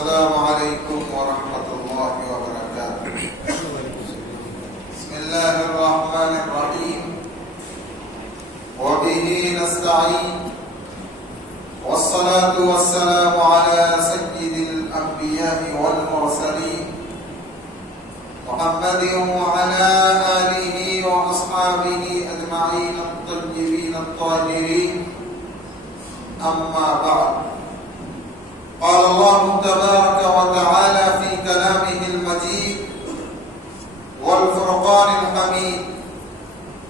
السلام علیکم ورحمۃ اللہ وبرکاتہ۔ بسم اللہ الرحمن الرحیم وبہ نستعین والصلاة والسلام على سید الانبیاء والمرسلین محمد وعلى آلہ واصحابہ اجمعین الطیبین الطاہرین، اما بعد۔ قال الله تبارك وتعالى في كلامه المجيد والفرقان الحميد: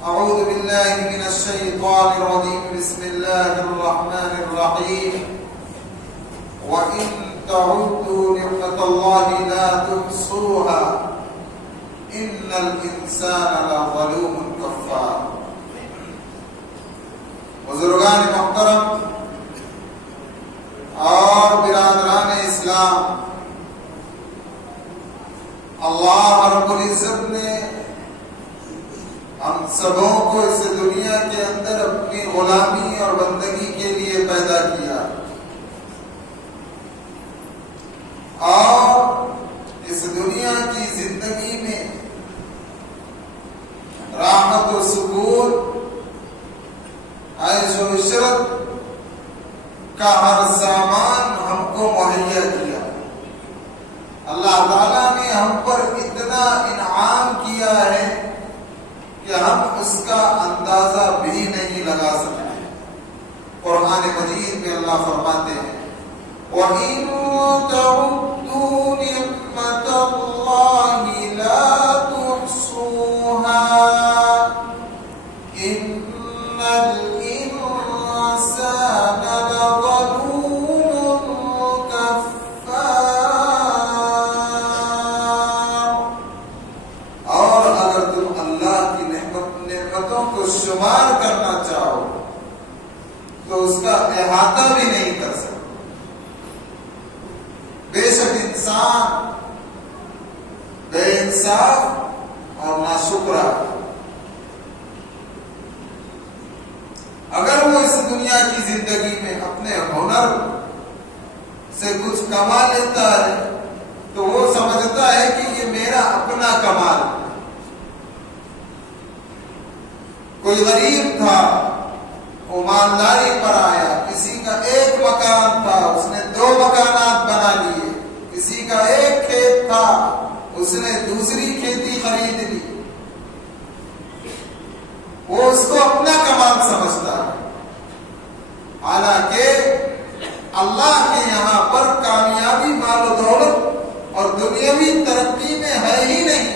أعوذ بالله من الشيطان الرجيم، بسم الله الرحمن الرحيم: وإن تعدوا نعمة الله لا تحصوها إن الإنسان لظلوم كفار۔ بزرگان محترم اور برادران اسلام، اللہ رب العزت نے ہم سبوں کو اس دنیا کے اندر اپنی غلامی اور بندگی کے لیے پیدا کیا، اور اس دنیا کی زندگی میں راحت و سکون، عیش و عشرت کا ہر سامان ہم کو مہیا کیا۔ اللہ تعالیٰ نے ہم پر اتنا انعام کیا ہے کہ ہم اس کا اندازہ بھی نہیں لگا سکتے۔ قرآن مجید میں اللہ فرماتے ہیں: وَإِن تَعُدُّوا نِعْمَةَ اللَّهِ لَا تُحْصُوهَا إِنَّ الْإِنسَانَ لَظَلُومٌ كَفَّارٌ۔ اور اگر تم اللہ کی نعمتوں کو شمار کرنا چاہو تو اس کا احاطہ بھی نہیں کر سکتے۔ بے شک انسان بے انصاف اور ناشکرا، اگر وہ اس دنیا کی زندگی میں اپنے ہنر سے کچھ کما لیتا ہے تو وہ سمجھتا ہے کہ یہ میرا اپنا کمال ہے۔ کوئی غریب تھا، وہ مالداری پر آیا، کسی کا ایک مکان تھا، اس نے 2 مکانات بنا لیے، کسی کا ایک کھیت تھا، اس نے دوسری کھیتی خرید لی، وہ اس کو اپنا کمال سمجھتا ہے، حالانکہ اللہ کے یہاں پر کامیابی مال و دولت اور دنیاوی ترقی میں ہے ہی نہیں۔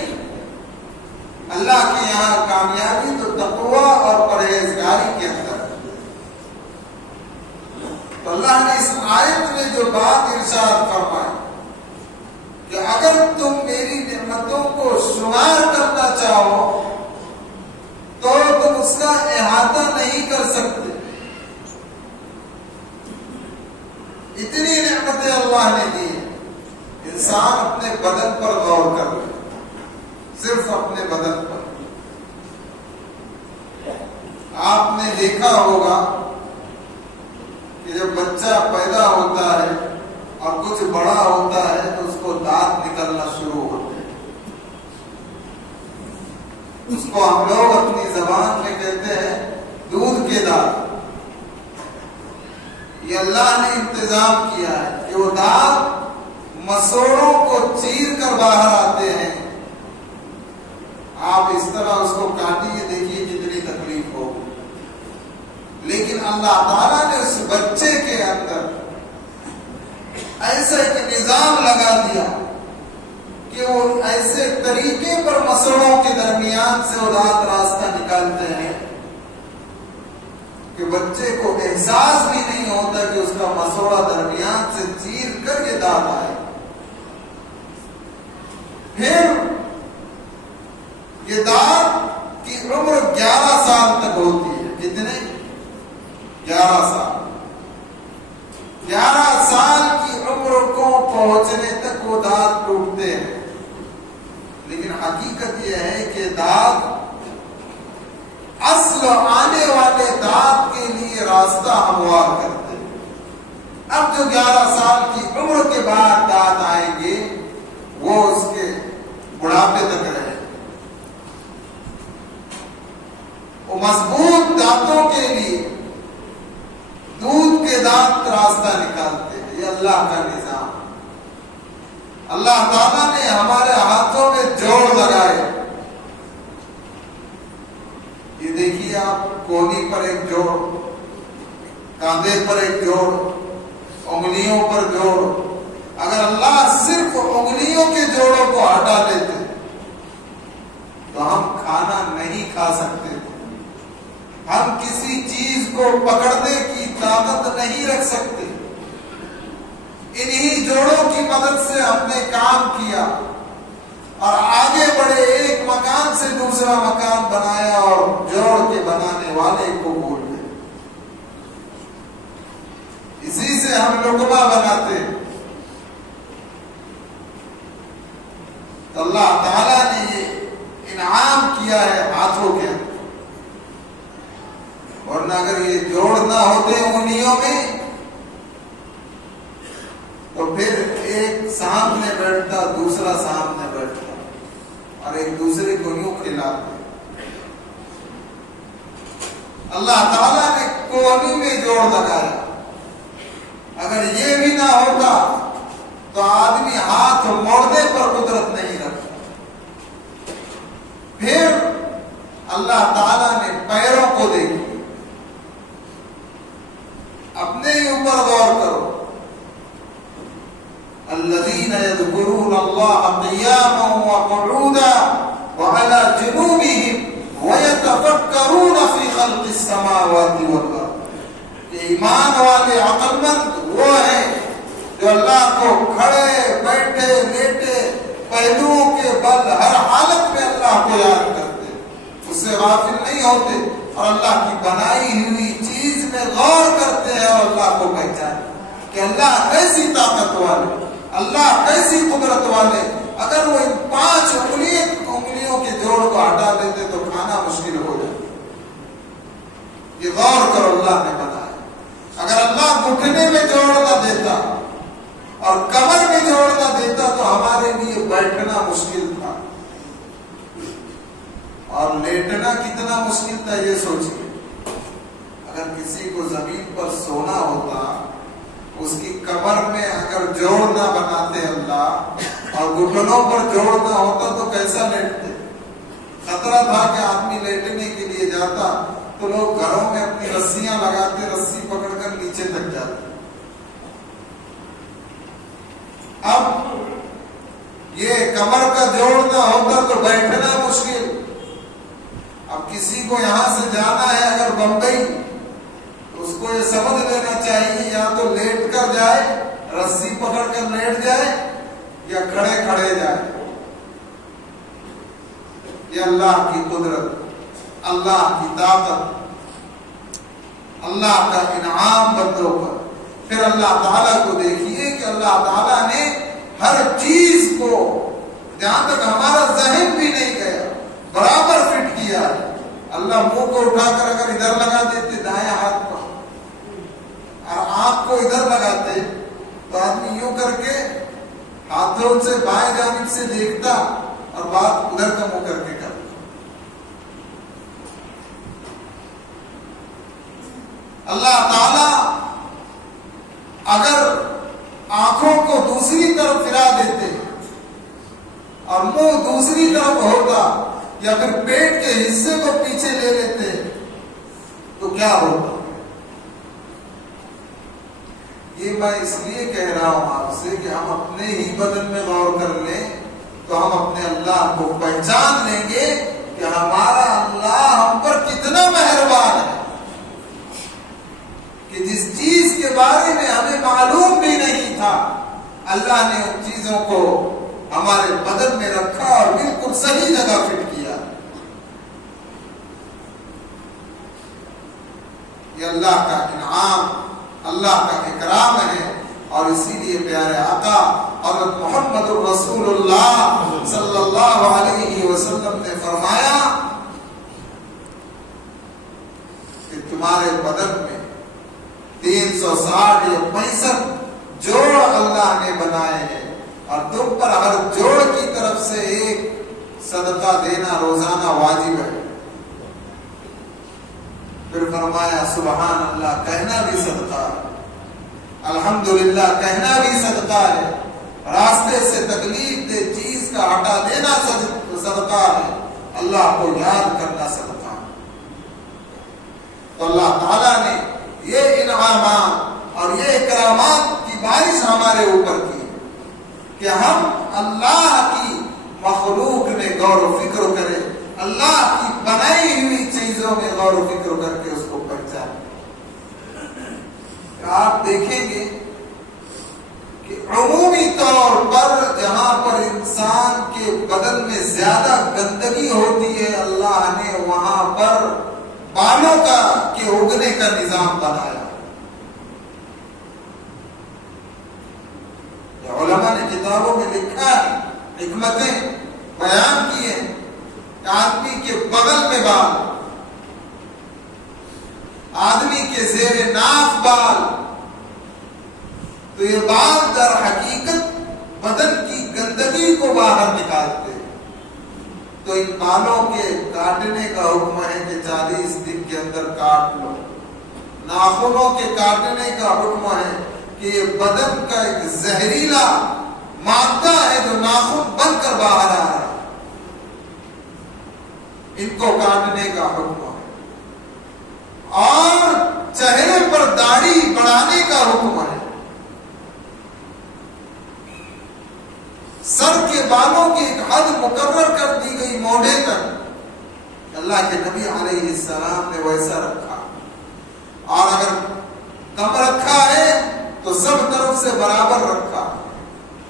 اللہ کے یہاں کامیابی تو تقویٰ اور پرہیزگاری کے اندر ہے۔ تو اللہ نے اس آیت میں جو بات ارشاد فرمائی کہ اگر تم میری نعمتوں کو شمار کرنا چاہو تو تم اس کا احاطہ نہیں کر سکتے۔ اتنی نعمتیں اللہ نے دی ہیں۔ انسان اپنے بدن پر غور کر لے، صرف اپنے بدن پر۔ آپ نے دیکھا ہوگا کہ جب بچہ پیدا ہوتا ہے اور کچھ بڑا ہوتا ہے تو اس کو دانت نکلنا شروع ہوتے ہیں۔ اس کو ہم لوگ اپنی زبان میں کہتے ہیں دودھ کے دانت۔ یہ اللہ نے انتظام کیا ہے کہ وہ دانت مسوڑوں کو چیر کر باہر آتے ہیں۔ آپ اس طرح اس کو کاٹیے، دیکھیے کتنی تکلیف ہو، لیکن اللہ تعالیٰ نے اس بچے کے اندر ایسا ایک نظام لگا دیا کہ وہ ایسے طریقے پر مسوڑوں کے درمیان سے وہ دانت راستہ نکالتے ہیں کہ بچے کو احساس بھی نہیں ہوتا کہ اس کا مسوڑا درمیان سے چیر کر کے دانت آئے۔ پھر یہ دانت کی عمر 11 سال تک ہوتی ہے۔ کتنے؟ 11 سال۔ 11 سال کی عمر کو پہنچنے تک وہ دانت ٹوٹتے ہیں، لیکن حقیقت یہ ہے کہ دانت اصل آنے والے دانت کے لیے راستہ ہموار کرتے ہیں۔ اب جو 11 سال کی عمر کے بعد دانت آئیں گے وہ اس کے بڑھاپے تک رہے. وہ مضبوط دانتوں کے لیے دودھ کے دانت راستہ نکالتے ہیں. یہ اللہ کا نظام. اللہ تعالیٰ نے ہمارے ہاتھوں میں جوڑ لگائے. یہ دیکھیے آپ, کونی پر ایک جوڑ, کاندھے پر ایک جوڑ, انگلیوں پر جوڑ. اگر اللہ صرف انگلیوں کے جوڑوں کو ہٹا لیتے تو ہم کھانا نہیں کھا سکتے تھے. ہم کسی چیز کو پکڑنے کی طاقت نہیں رکھ سکتے. انہی جوڑوں کی مدد سے ہم نے کام کیا اور آگے بڑھے, ایک مکان سے دوسرا مکان بنایا اور جوڑ کے بنانے والے کو بھول گئے. اسی سے ہم لقمہ بناتے. تو اللہ تعالیٰ نے یہ انعام کیا ہے ہاتھوں کے اندر. ورنہ اگر یہ جوڑ نہ ہوتے انگلیوں میں تو پھر ایک سامنے بیٹھتا, دوسرا سامنے بیٹھتا اور ایک دوسرے کو یوں کھلاتے. اللہ تعالیٰ نے کونی میں جوڑ لگایا. اگر یہ بھی نہ ہوتا تو آدمی ہاتھ موڑنے پر قدرت نہیں رکھتا. پھر اللہ تعالیٰ نے پیروں کو دیکھی. اپنے ہی اوپر غور کرو. الذين يذكرون الله قياما وقعودا وعلى جنوبهم ويتفكرون في خلق السماوات والارض. ایمان والے عقل مند وہ ہیں جو اللہ کو کھڑے بیٹھے لیٹے پہلوؤں کے بل ہر حالت میں اللہ کو یاد کرتے, اس سے غافل نہیں ہوتے اور اللہ کی بنائی ہوئی چیز میں غور کرتے ہیں اور اللہ کو پہچانتے کہ اللہ کیسی طاقت والے, اللہ کیسی قدرت والے. اگر وہ ان 5 انگلیوں کے جوڑ کو ہٹا دیتے تو کھانا مشکل ہو جاتا. یہ غور کرو, اللہ نے بنایا. اگر اللہ گھٹنے میں جوڑ نہ دیتا اور کمر میں جوڑ نہ دیتا تو ہمارے لیے بیٹھنا مشکل تھا اور لیٹنا کتنا مشکل تھا یہ سوچیے. اگر کسی کو زمین پر سونا ہوتا, اس کی کمر میں اگر جوڑ نہ بناتے اللہ اور گھٹنوں پر جوڑ نہ ہوتا تو کیسا لیٹتے. خطرہ تھا کہ آدمی لیٹنے کے لیے جاتا تو لوگ گھروں میں اپنی رسیاں لگاتے, رسی پکڑ کر نیچے تک جاتے. اب یہ کمر کا جوڑ نہ ہوتا تو بیٹھنا مشکل. اب کسی کو یہاں سے جانا ہے اگر بمبئی, اس کو یہ سمجھ لینا چاہیے یا تو لیٹ کر جائے, رسی پکڑ کر لیٹ جائے, یا کھڑے کھڑے جائے. یہ اللہ کی قدرت, اللہ کی طاقت, اللہ کا انعام بندوں پر. پھر اللہ تعالیٰ کو دیکھیے کہ اللہ تعالیٰ نے ہر چیز کو جہاں تک ہمارا ذہن بھی نہیں گیا برابر فٹ کیا. اللہ منہ کو اٹھا کر اگر ادھر لگا دیتے دائیں ہاتھ پر اور آنکھ کو ادھر لگاتے تو آدمی یوں کر کے ہاتھوں سے بائیں جانب سے دیکھتا اور بات ادھر کا منہ کر کے کرتا. اللہ تعالی اگر آنکھوں کو دوسری طرف پھرا دیتے اور منہ دوسری طرف ہوتا یا پھر پیٹ کے حصے کو پیچھے لے لیتے تو کیا ہوتا. یہ میں اس لیے کہہ رہا ہوں آپ سے کہ ہم اپنے ہی بدن میں غور کر لیں تو ہم اپنے اللہ کو پہچان لیں گے کہ ہمارا اللہ ہم پر کتنا مہربان ہے کہ جس چیز کے بارے میں ہمیں معلوم بھی نہیں تھا اللہ نے ان چیزوں کو ہمارے بدن میں رکھا اور بالکل صحیح جگہ فٹ کیا. یہ اللہ کا انعام, اللہ کا اکرام ہے. اور اسی لیے پیارے آقا حضرت محمد رسول اللہ صلی اللہ علیہ وسلم نے فرمایا کہ تمہارے بدن میں 360 یا 65 جوڑ اللہ نے بنائے ہیں، اور تم پر ہر جوڑ کی طرف سے ایک صدقہ دینا روزانہ واجب ہے۔ پھر فرمایا سبحان اللہ کہنا بھی صدقہ ہے، الحمدللہ کہنا بھی صدقہ ہے، راستے سے تکلیف دہ چیز کا ہٹا دینا صدقہ ہے، اللہ کو یاد کرنا صدقہ ہے۔ تو اللہ تعالیٰ نے یہ انعامات اور یہ اکرامات کی بارش ہمارے اوپر کی کہ ہم اللہ کی مخلوق میں غور و فکر کریں، اللہ کی بنائی ہوئی چیزوں میں غور و فکر کر کے اس کو پہچانیں۔ آپ دیکھیں گے کہ عمومی طور پر جہاں پر انسان کے بدن میں زیادہ گندگی ہوتی ہے، اللہ نے وہاں پر بالوں کے اگنے کا نظام بنایا۔ علماء نے کتابوں میں لکھا ہے، حکمتیں بیان کی ہیں کہ آدمی کے بغل میں بال، آدمی کے زیر ناف بال، تو یہ بال در حقیقت بدن کی گندگی کو باہر نکالتے ہیں۔ تو ان بالوں کے کاٹنے کا حکم ہے کہ 40 دن کے اندر کاٹ لو۔ ناخنوں کے کاٹنے کا حکم ہے کہ یہ بدن کا ایک زہریلا مادہ ہے جو ناخن بن کر باہر آ رہا ہے، ان کو کاٹنے کا حکم ہے۔ اور چہرے پر داڑھی بڑھانے کا حکم ہے۔ سر کے بالوں کی ایک حد مقرر کر دی گئی موڑے تک، اللہ کے نبی علیہ السلام نے ویسا رکھا، اور اگر کم رکھا ہے تو سب طرف سے برابر رکھا۔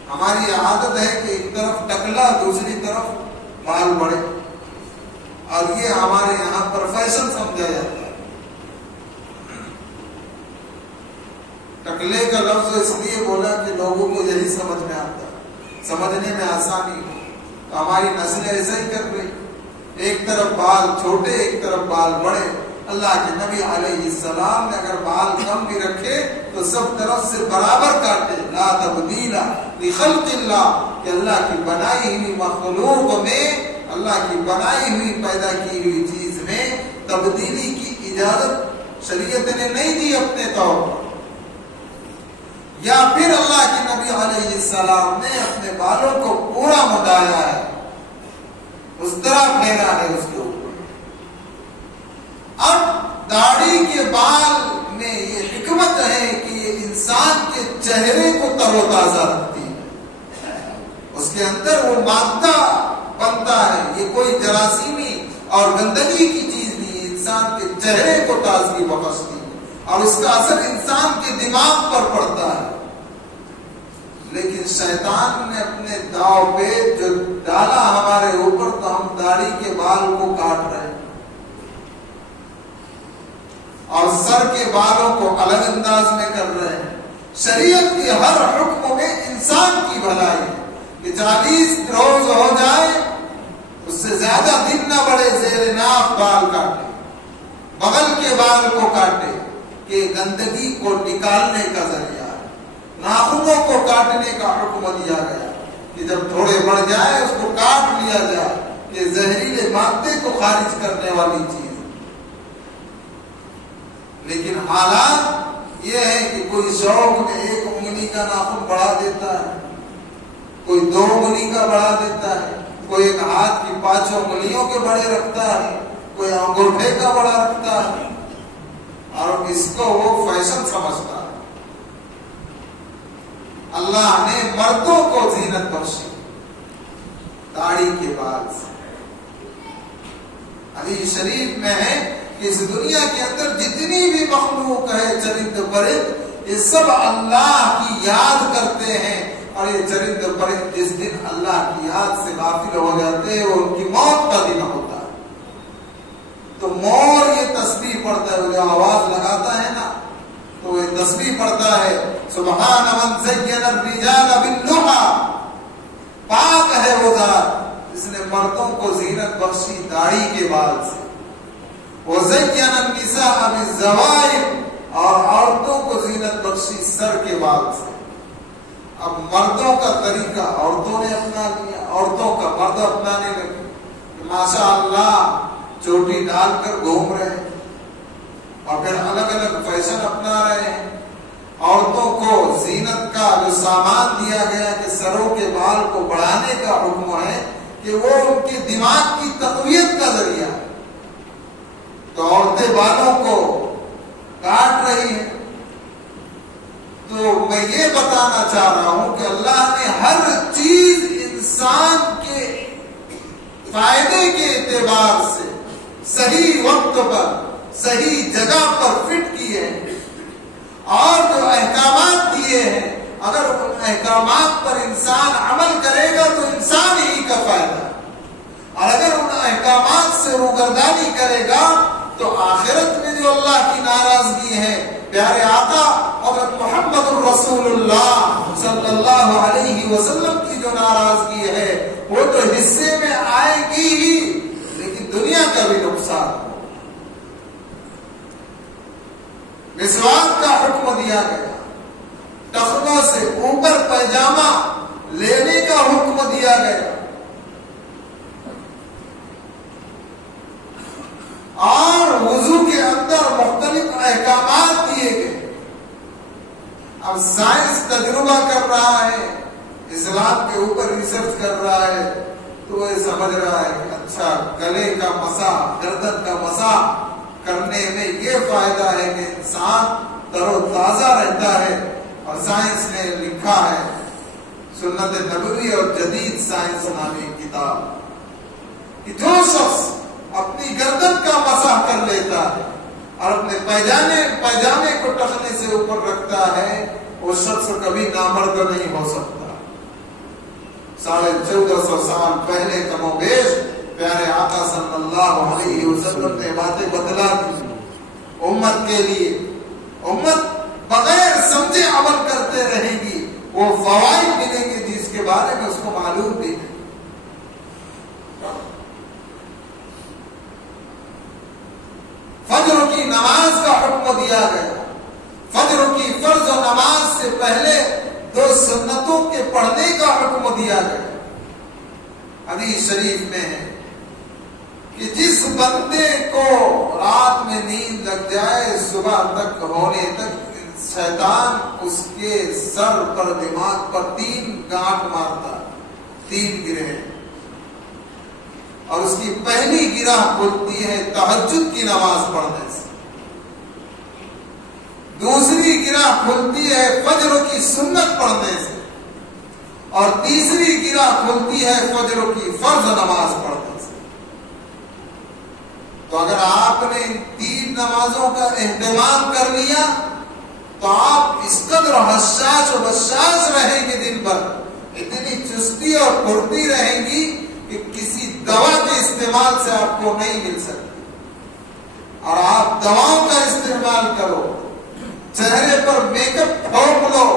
ہماری عادت ہے کہ ایک طرف ٹکلا دوسری طرف بال بڑھے، اور یہ ہمارے یہاں پر فیشن سمجھا جاتا ہے۔ ٹکلے کا لفظ اس لیے بولا کہ لوگوں کو یہی سمجھ میں آتا ہے، سمجھنے میں آسانی ہو۔ تو ہماری نسلیں ایسا ہی کر رہی، ایک طرف بال چھوٹے ایک طرف بال بڑے۔ اللہ کے نبی علیہ السلام نے اگر بال کم بھی رکھے تو سب طرف سے برابر کاٹے، لا تبدیل لخلق اللہ، کہ اللہ کی بنائی ہوئی مخلوق میں، اللہ کی بنائی ہوئی پیدا کی ہوئی چیز میں تبدیلی کی اجازت شریعت نے نہیں دی اپنے طور پر۔ یا پھر اللہ کے نبی علیہ السلام نے اپنے بالوں کو پورا مڈایا ہے، اس طرح پھیرا ہے اس کے اوپر۔ اب داڑھی کے بال میں یہ حکمت ہے کہ یہ انسان کے چہرے کو تر و تازہ رکھتی ہے، اس کے اندر وہ مادہ بنتا ہے، یہ کوئی جراثیمی اور گندگی کی چیز نہیں ہے، انسان کے چہرے کو تازگی بخشتی ہے، اور اس کا اثر انسان کے دماغ پر پڑتا ہے۔ لیکن شیطان نے اپنے داؤ پہ جو ڈالا ہمارے اوپر، تو ہم داڑھی کے بال کو کاٹ رہے ہیں اور سر کے بالوں کو الگ انداز میں کر رہے ہیں۔ شریعت کے ہر حکم میں انسان کی بھلائی ہے کہ 40 روز ہو جائے، اس سے زیادہ دن نہ بڑھے، زیر ناف بال کاٹے، بغل کے بال کو کاٹے، کہ گندگی کو نکالنے کا ذریعہ ہے۔ ناخنوں کو کاٹنے کا حکم دیا گیا کہ جب تھوڑے بڑھ جائے اس کو کاٹ لیا جائے، کہ زہریلے مادے کو خارج کرنے والی چیز۔ لیکن حالات یہ ہے کہ کوئی شوق میں 1 انگلی کا ناخن بڑھا دیتا ہے، کوئی 2 انگلی کا بڑھا دیتا ہے، کوئی ایک ہاتھ کی 5 انگلیوں کے بڑے رکھتا ہے، کوئی انگوٹھے کا بڑا رکھتا ہے، اور اس کو وہ فیشن سمجھتا ہے۔ اللہ نے مردوں کو زینت بخشی داڑھی کے بال سے۔ حدیث شریف میں ہے کہ اس دنیا کے اندر جتنی بھی مخلوق ہے، چرند پرند، یہ سب اللہ کی یاد کرتے ہیں، اور یہ چرند پرند جس دن اللہ کی یاد سے غافل ہو جاتے ہیں، وہ ان کی موت کا دن ہوتا ہے۔ تو مور یہ تسبیح پڑھتا ہے، جو آواز لگاتا ہے نا، تو وہ تسبیح پڑھتا ہے، سبحان من زین الرجال بالنحى، پاک ہے وہ ذات جس نے مردوں کو زینت بخشی داڑھی کے بال سے، وزین النساء بالزوائب، اور عورتوں کو بال سے. اب مردوں کا طریقہ عورتوں نے اپنا لیا, عورتوں کا مرد اپنانے لگے. ماشاء اللہ چوٹی ڈال کر گھوم رہے ہیں اور پھر الگ الگ فیشن اپنا رہے ہیں. عورتوں کو زینت کا جو سامان دیا گیا کہ سروں کے بال کو بڑھانے کا حکم ہے کہ وہ ان کے دماغ کی تقویت کا ذریعہ ہے, تو عورتیں بالوں کو کاٹ رہی ہیں. تو میں یہ بتانا چاہ رہا ہوں کہ اللہ نے ہر چیز انسان کے فائدے کے اعتبار سے صحیح وقت پر صحیح جگہ پر فٹ کیے ہیں, اور جو احکامات دیے ہیں اگر ان احکامات پر انسان عمل کرے گا تو انسان ہی کا فائدہ, اور اگر ان احکامات سے روگردانی کرے گا تو آخرت میں جو اللہ کی ناراضگی ہے, پیارے آقا حضرت محمد الرسول اللہ صلی اللہ علیہ وسلم کی جو ناراضگی ہے وہ تو حصے میں آئے گی ہی, لیکن دنیا کا بھی نقصان ہو. مسواک کا حکم دیا گیا, ٹخنوں سے اوپر پیجامہ لینے کا حکم دیا گیا, اور وضو کے اندر مختلف احکامات دیے گئے. اب سائنس تجربہ کر رہا ہے, اسلام کے اوپر ریسرچ کر رہا ہے, تو وہ سمجھ رہا ہے کہ اچھا گلے کا مسح, گردن کا مسح کرنے میں یہ فائدہ ہے کہ انسان تر و تازہ رہتا ہے. اور سائنس نے لکھا ہے سنت نبوی اور جدید سائنس نامی کتاب کہ جو شخص اپنی گردن کا مسح کر لیتا ہے اور اپنے پیجامے کو ٹخنے سے اوپر رکھتا ہے, وہ شخص کبھی نامرد نہیں ہو سکتا. 1450 سال پہلے کم و بیش پیارے آقا صلی اللہ علیہ وسلم نے باتیں بدلا دی امت کے لیے. امت بغیر سمجھے عمل کرتے رہے گی, وہ فوائد ملیں گے جس کے بارے میں اس کو معلوم بھی نہیں. فجر کی نماز کا حکم دیا گیا. فجر کی فرض و نماز سے پہلے 2 سنتوں کے پڑھنے کا حکم دیا گیا. حدیث شریف میں ہے کہ جس بندے کو رات میں نیند لگ جائے صبح تک ہونے تک شیطان اس کے سر پر دماغ پر 3 گانٹ مارتا, 3 گرہ, اور اس کی پہلی گرہ کھلتی ہے تہجد کی نماز پڑھنے سے, دوسری گرہ کھلتی ہے فجر کی سنت پڑھنے سے, اور تیسری گرہ کھلتی ہے فجر کی فرض نماز پڑھنے سے. تو اگر آپ نے ان 3 نمازوں کا اہتمام کر لیا تو آپ اس قدر حساس و بساس رہیں گے, دن بھر اتنی چستی اور پھرتی رہیں گی کہ کسی دوا کے استعمال سے آپ کو نہیں مل سکتی. اور آپ دواؤں کا استعمال کرو, چہرے پر میک اپ ٹھوک لو,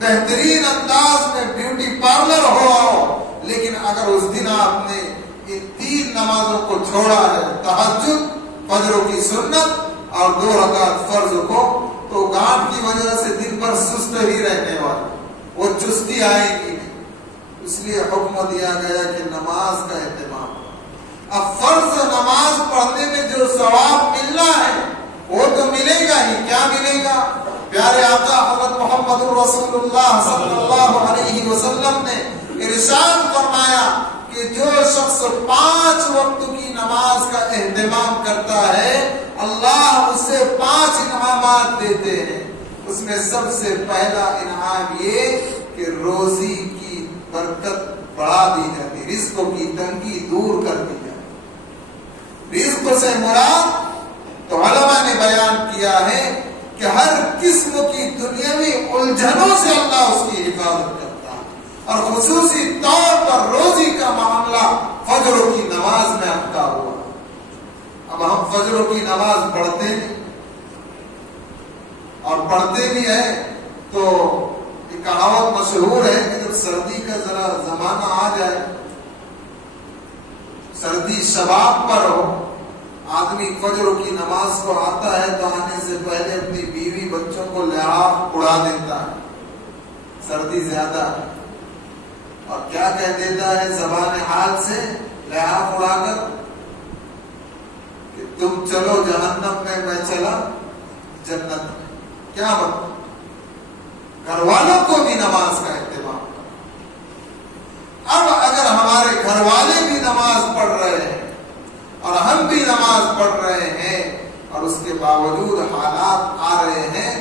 بہترین انداز میں بیوٹی پارلر ہو آؤ, لیکن اگر اس دن آپ نے ان 3 نمازوں کو چھوڑا ہے, تہجد, فجر کی سنت اور 2 رکعت فرض کو, تو گانٹ کی وجہ سے دن بھر سست ہی رہنے والا, وہ چستی آئے گی نہیں. اس لیے حکم دیا گیا کہ نماز کا اہتمام. اب فرض نماز پڑھنے میں جو ثواب ملنا ہے وہ تو ملے گا ہی. کیا ملے گا؟ پیارے آقا حضرت محمد الرسول اللہ صلی اللہ علیہ وسلم نے ارشاد فرمایا کہ جو شخص 5 وقت کی نماز کا اہتمام کرتا ہے اللہ اسے 5 انعامات دیتے ہیں. اس میں سب سے پہلا انعام یہ کہ روزی کی برکت بڑھا دی جاتی, رزق کی تنگی دور کر دی جاتی. رزق سے مراد تو علماء نے بیان کیا ہے کہ ہر قسم کی دنیاوی الجھنوں سے اللہ اس کی حفاظت کرتا ہے, اور خصوصی طور پر روزی کا معاملہ فجر کی نماز میں اٹکا ہوا. اب ہم فجر کی نماز پڑھتے ہیں اور پڑھتے بھی ہیں تو ایک کہاوت مشہور ہے کہ جب سردی کا ذرا زمانہ آ جائے, سردی شباب پر ہو, آدمی فجر کی نماز کو آتا ہے تو آنے سے پہلے اپنی بیوی بچوں کو لحاف اڑا دیتا ہے، سردی زیادہ ہے، اور کیا کہہ دیتا ہے زبان حال سے لحاف اڑا کر کہ تم چلو جہنم میں چلا جنت میں. کیا مطلب؟ گھر والوں کو بھی نماز کا اہتمام. اب اگر ہمارے گھر والے بھی نماز پڑھ رہے ہیں اور ہم بھی نماز پڑھ رہے ہیں اور اس کے باوجود حالات آ رہے ہیں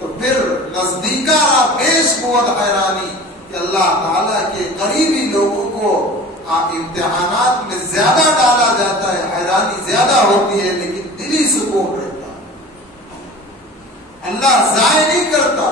تو پھر نزدیکا پیش قوت حیرانی کہ اللہ تعالیٰ کے قریبی لوگوں کو امتحانات میں زیادہ ڈالا جاتا ہے، حیرانی زیادہ ہوتی ہے لیکن دلی سکون رہتا ہے. اللہ ضائع نہیں کرتا،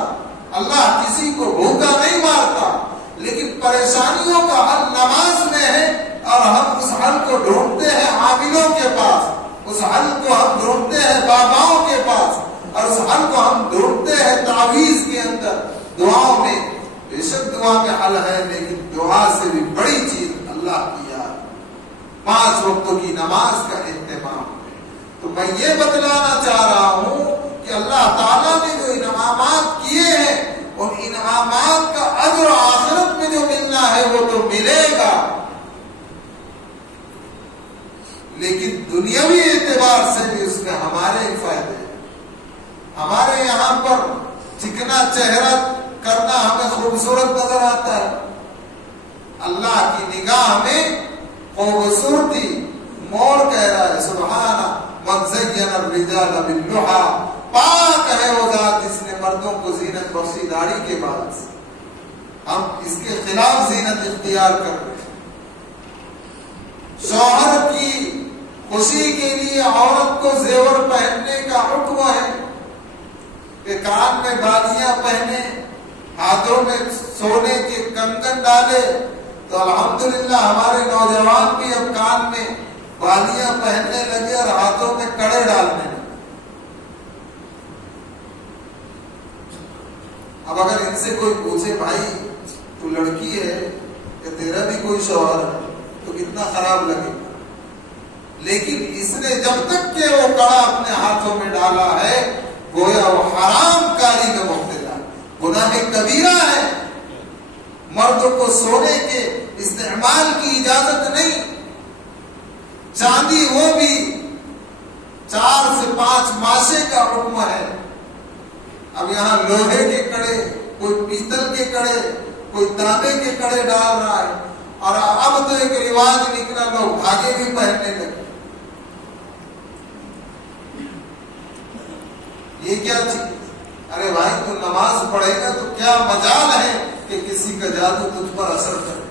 اللہ کسی کو بھوکا نہیں مارتا، لیکن پریشانیوں کا حل نماز میں ہے اور ہم اس حل کو ڈھونڈتے ہیں عاملوں کے پاس، اس حل کو ہم ڈھونڈتے ہیں باباؤں کے پاس، اور اس حل کو ہم ڈھونڈتے ہیں تعویذ کے اندر، دعاؤں میں. بے شک دعا میں حل ہے لیکن دعا سے بھی بڑی چیز اللہ کی یاد، 5 وقتوں کی نماز کا اہتمام. تو میں یہ بتلانا چاہ رہا ہوں کہ اللہ تعالیٰ نے جو انعامات کیے ہیں ان انعامات کا اجر آخرت میں جو ملنا ہے وہ تو ملے گا، لیکن دنیاوی اعتبار سے بھی اس میں ہمارے ہی فائدے ہیں. ہمارے یہاں پر چکنا چہرہ کرنا ہمیں خوبصورت نظر آتا ہے، اللہ کی نگاہ میں خوبصورتی مور کہہ رہا ہے سبحانہ من زین الرجال باللحى، پاک ہے وہ ذات جس نے مردوں کو زینت بخشی داڑھی کے بعد سے. ہم اس کے خلاف زینت اختیار کر رہے ہیں. شوہر کی خوشی کے لیے عورت کو زیور پہننے کا حکم ہے کہ کان میں بالیاں پہنے، ہاتھوں میں سونے کے کنگن ڈالے. تو الحمدللہ ہمارے نوجوان بھی اب کان میں بالیاں پہننے لگے اور ہاتھوں میں کڑے ڈالنے لگے. اب اگر ان سے کوئی پوچھے بھائی تو لڑکی ہے کہ تیرا بھی کوئی شوہر ہے تو کتنا خراب لگے گا، لیکن اس نے جب تک کہ وہ کڑا اپنے ہاتھوں میں ڈالا ہے گویا وہ حرام کاری میں مبتلا، گناہ کبیرہ ہے. مرد کو سونے کے استعمال کی اجازت نہیں، چاندی وہ بھی 4 سے 5 ماشے کا حکم ہے. اب یہاں لوہے کے کڑے، کوئی پیتل کے کڑے، کوئی تانبے کے کڑے ڈال رہا ہے، اور اب تو ایک رواج نکلا لوگ دھاگے بھی پہننے لگے. یہ کیا چیز؟ ارے بھائی تو نماز پڑھے گا تو کیا مجال ہے کہ کسی کا جادو تجھ پر اثر کرے.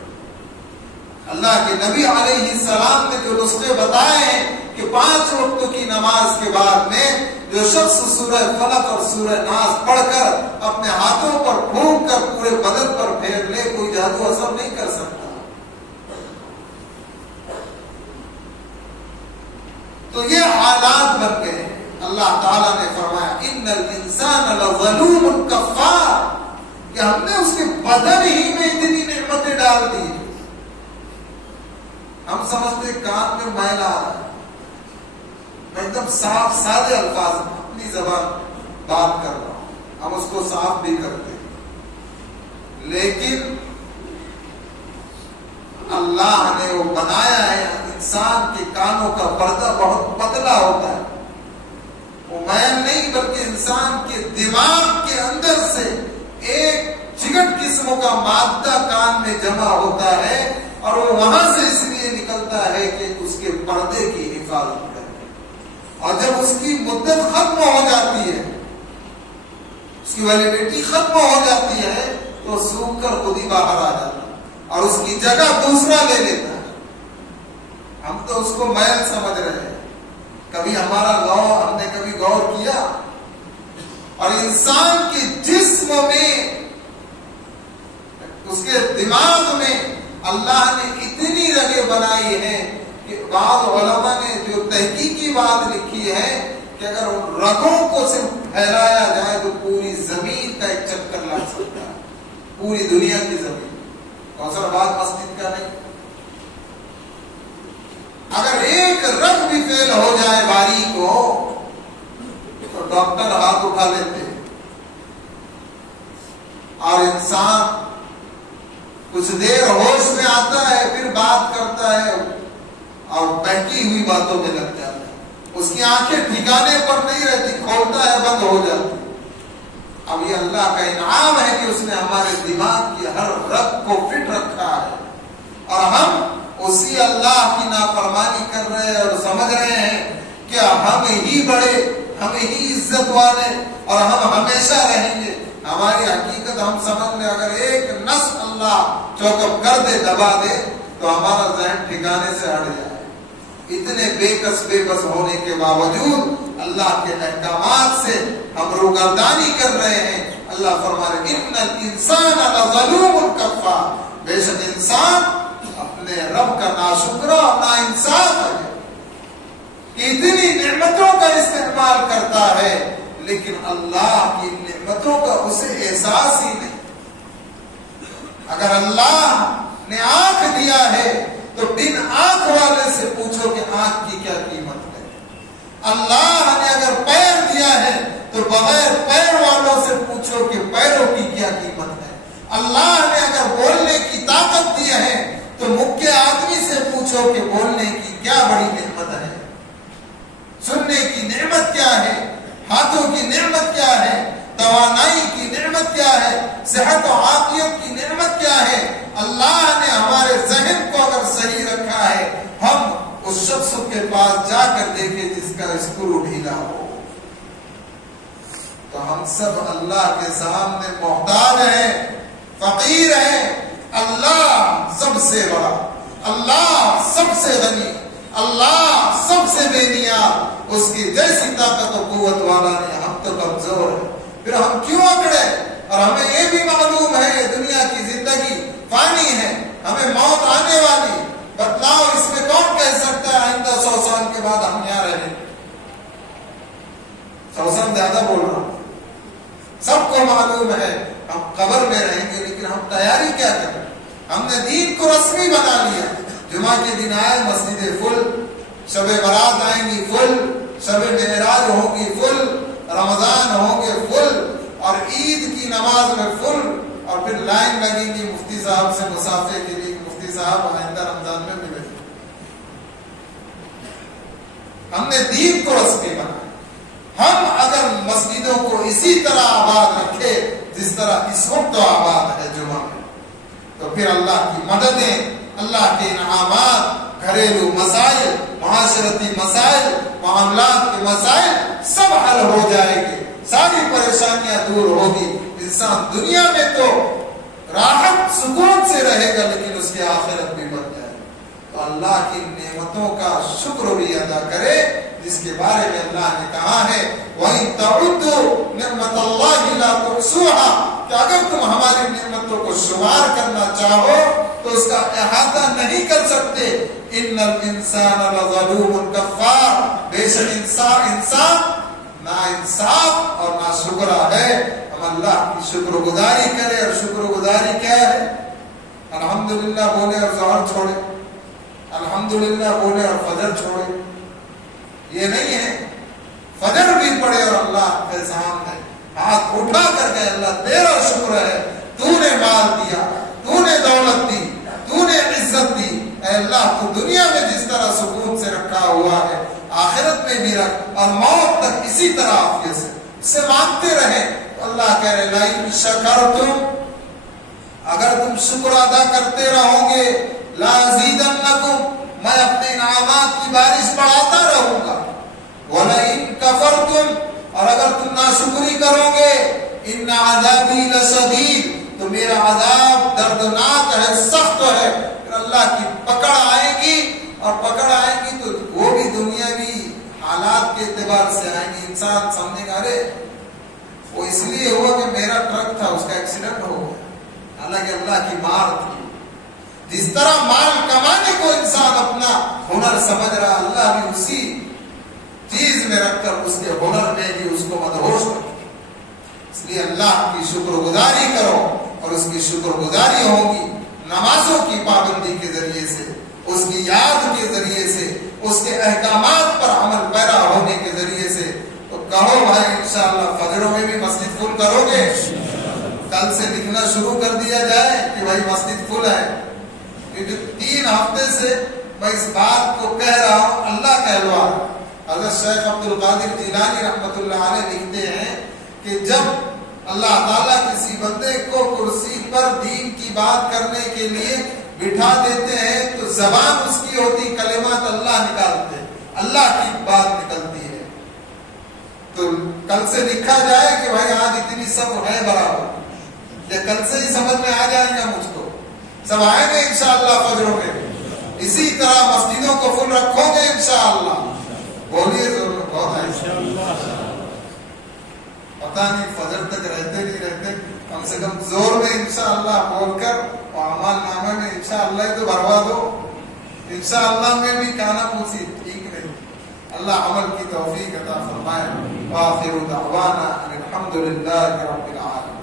اللہ کے نبی علیہ السلام نے جو نسخے بتائے ہیں کہ 5 وقتوں کی نماز کے بعد میں جو شخص سورہ فلق اور سورہ ناس پڑھ کر اپنے ہاتھوں پر پھونک کر پورے بدن پر پھیر لے کوئی جادو اثر نہیں کر سکتا. تو یہ حالات بن گئے ہیں. اللہ تعالیٰ نے فرمایا ان الانسان لظلوم کفار، کہ ہم نے اس کے بدن ہی میں اتنی نعمتیں ڈال دی. ہم سمجھتے کان میں میل آ رہا ہے، میں ایک دم صاف سادے الفاظ میں اپنی زبان بات کر رہا ہوں، ہم اس کو صاف بھی کرتے ہیں، لیکن اللہ نے وہ بنایا ہے. انسان کے کانوں کا پردہ بہت پتلا ہوتا ہے، وہ میل نہیں بلکہ انسان کے دماغ کے اندر سے ایک چگٹ قسم کا مادہ کان میں جمع ہوتا ہے اور وہ وہاں سے اس لیے نکلتا ہے کہ اس کے پردے کی حفاظت کرے. اور جب اس کی مدت ختم ہو جاتی ہے، اس کی ویلیڈیٹی ختم ہو جاتی ہے تو سوکھ کر خود ہی باہر آ جاتا ہے اور اس کی جگہ دوسرا لے لیتا ہے. ہم تو اس کو میل سمجھ رہے ہیں. کبھی ہم نے کبھی غور کیا؟ اور انسان کے جسم میں، اس کے دماغ میں اللہ نے اتنی رگیں بنائی ہیں کہ بعض علماء نے جو تحقیقی بات لکھی ہے کہ اگر ان رگوں کو صرف پھیلایا جائے تو پوری زمین کا ایک چکر لگ سکتا ہے، پوری دنیا کی زمین. کوثر آباد مسجد کا نہیں، اگر ایک رگ بھی فیل ہو جائے باریک ہو تو ڈاکٹر ہاتھ اٹھا لیتے اور انسان کچھ دیر ہوش میں آتا ہے، پھر بات کرتا ہے اور بہکی ہوئی باتوں میں لگ جاتا ہے، اس کی آنکھیں ٹھکانے پر نہیں رہتی، کھولتا ہے بند ہو جاتی۔ اب یہ اللہ کا انعام ہے کہ اس نے ہمارے دماغ کی ہر رگ کو فٹ رکھا ہے، اور ہم اسی اللہ کی نافرمانی کر رہے ہیں اور سمجھ رہے ہیں کہ ہم ہی بڑے، ہم ہی عزت والے اور ہم ہمیشہ رہیں گے۔ ہماری حقیقت ہم سمجھ لیں اگر ایک نس اللہ چوکب کر دے، دبا دے، تو ہمارا ذہن ٹھکانے سے ہٹ جائے۔ اتنے بے کس ہونے کے باوجود اللہ کے احکامات سے ہم روگردانی کر رہے ہیں۔ اللہ فرما رہے ان الانسان لظلوم کفار، بے شک انسان اپنے رب کا ناشکرا اور ناانصاف ہے کہ اتنی نعمتوں کا استعمال کرتا ہے لیکن اللہ کی نعمتوں کا اسے احساس ہی نہیں۔ اگر اللہ نے آنکھ دیا ہے تو بن آنکھ والے سے پوچھو کہ آنکھ کی کیا قیمت ہے۔ اللہ نے اگر پیر دیا ہے تو بغیر پیر والوں سے پوچھو کہ پیروں کی کیا قیمت ہے۔ اللہ نے اگر بولنے کی طاقت دی ہے تو مکے آدمی سے پوچھو کہ بولنے کی کیا بڑی نعمت ہے، سننے کی نعمت کیا ہے، ہاتھوں کی نعمت کیا ہے، توانائی کی نعمت کیا ہے، صحت و عافیت کی نعمت کیا ہے۔ اللہ نے ہمارے ذہن کو اگر صحیح رکھا ہے، ہم اس شخص کے پاس جا کر دیکھیں جس کا اسکرو ڈھیلا ہو۔ تو ہم سب اللہ کے سامنے محتاج ہیں، فقیر ہیں۔ اللہ سب سے بڑا، اللہ سب سے غنی، اللہ سب سے بے نیاز، اس کی جیسی طاقت و قوت والا نہیں، ہم تو کمزور ہیں۔ پھر ہم کیوں اکڑے؟ اور ہمیں یہ بھی معلوم ہے دنیا کی زندگی فانی ہے، ہمیں موت آنے والی۔ بتلاؤ اس میں کون کہہ سکتا ہے آئندہ 100 سال کے بعد ہم یہاں رہیں؟ 100 سال زیادہ بول رہا ہوں، سب کو معلوم ہے ہم قبر میں رہیں گے، لیکن ہم تیاری کیا کریں؟ ہم نے دین کو رسمی بنا لیا، جمعہ کے دن آئے مسجدیں فل، شب برات آئیں گی فل، شب معراج ہوگی فل، رمضان ہوں گے فل، اور عید کی نماز میں فل، اور پھر لائن لگیں گی مفتی صاحب سے مسافے کے لیے، مفتی صاحب آئندہ رمضان میں ملیں گے۔ ہم نے دین کو رسمی بنایا۔ ہم اگر مسجدوں کو اسی طرح آباد رکھے جس طرح اس وقت آباد ہے جمعہ میں، تو پھر اللہ کی مددیں، اللہ کے انعامات، گھریلو مسائل، معاشرتی مسائل، معاملات کے مسائل سب حل ہو جائے گے، ساری پریشانیاں دور ہوگی۔ انسان دنیا میں تو راحت سکون سے رہے گا لیکن اس کی آخرت بھی بن جائے گی۔ تو اللہ کی نعمتوں کا شکر بھی ادا کرے جس کے بارے میں اللہ نے کہا ہے وَإِن تَعُدُّوا نِعْمَتَ اللَّهِ لَا تُحْصُوهَا، کہ اگر تم ہماری نعمتوں کو شمار کرنا چاہو تو اس کا احاطہ نہیں کر سکتے۔ إِنَّ الْإِنسَانَ لَظَلُومٌ كَفَّارٌ، بے شک انسان نا انصاف اور نا شکرا ہے۔ ہم اللہ کی شکر گزاری کرے، اور شکر گزاری کیا ہے؟ الحمدللہ بولے اور ظہر چھوڑے، الحمدللہ بولے اور فجر چھوڑے، یہ نہیں ہے۔ فجر بھی پڑے اور اللہ کے سامنے ہاتھ اٹھا کر کے اللہ تیرا شکر ہے، تو نے مال دیا، تو نے دولت دی، تو نے عزت دی، اے اللہ تو دنیا میں جس طرح سکون سے رکھا ہوا ہے آخرت میں بھی رکھ، اور موت تک اسی طرح عافیت سے مانگتے رہے۔ اللہ کہہ رہے لَئِن شَكَرْتُمْ، اگر تم شکر ادا کرتے رہو گے، لَأَزِيدَنَّكُمْ، میں اپنے انعامات کی بارش بڑھاتا رہوں گا، وَلَئِن كَفَرْتُمْ، اور اگر تم ناشکری کرو گے، إِنَّ عَذَابِي لَشَدِيدٌ، تو میرا عذاب دردناک ہے، سخت ہے۔ پھر اللہ کی پکڑ آئے گی، اور پکڑ آئے گی تو وہ بھی دنیاوی حالات کے اعتبار سے آئیں گی۔ انسان سمجھے گا ارے وہ اس لیے ہوا کہ میرا ٹرک تھا اس کا ایکسیڈنٹ ہو گیا، حالانکہ اللہ کی مار تھی۔ جس طرح مال کمانے کو انسان اپنا ہنر سمجھ رہا، اللہ بھی اسی چیز میں رکھ کر اس کے ہنر میں بھی اس کو مدہوش رکھے۔ اس لیے اللہ کی شکر گزاری کرو، اور اس کی شکر گزاری ہوگی نمازوں کی پابندی کے ذریعے سے، اس کی یاد کے ذریعے سے، اس کے احکامات پر عمل پیرا ہونے کے ذریعے سے، تو کہو بھائی انشاءاللہ فجروں میں بھی مسجد فل کرو گے؟ کل سے لکھنا شروع کر دیا جائے کہ بھائی مسجد فل ہے. کیونکہ 3 ہفتے سے میں اس بات کو کہہ رہا ہوں، اللہ کہلوا. حضرت شیخ عبد القادر جیلانی رحمۃ اللہ علیہ لکھتے ہیں کہ جب اللہ تعالیٰ کسی بندے کو کرسی پر دین کی بات کرنے کے لیے بٹھا دیتے ہیں تو زبان اس کی ہوتی، کلمات اللہ نکالتے ہیں، اللہ کی بات نکلتی ہے. تو کل سے لکھا جائے کہ بھائی آج اتنی سب ہے برابر، یا کل سے ہی سمجھ میں آ جائیں گا مجھ کو، سب آئیں گے انشاءاللہ فجروں میں. اسی طرح مسجدوں کو فل رکھو گے انشاءاللہ. بولیے ضرور، بہت ہے. پتہ نہیں فجر تک رہتے نہیں رہتے، کم سے کم زور میں انشاءاللہ بول کر اعمال نامے میں انشاءاللہ ہی تو بھروا دو. انشاءاللہ میں بھی کانا پوچھی ٹھیک نہیں. اللہ عمل کی توفیق عطا فرمائے. وآخر دعوانا الحمدللہ رب العالمین.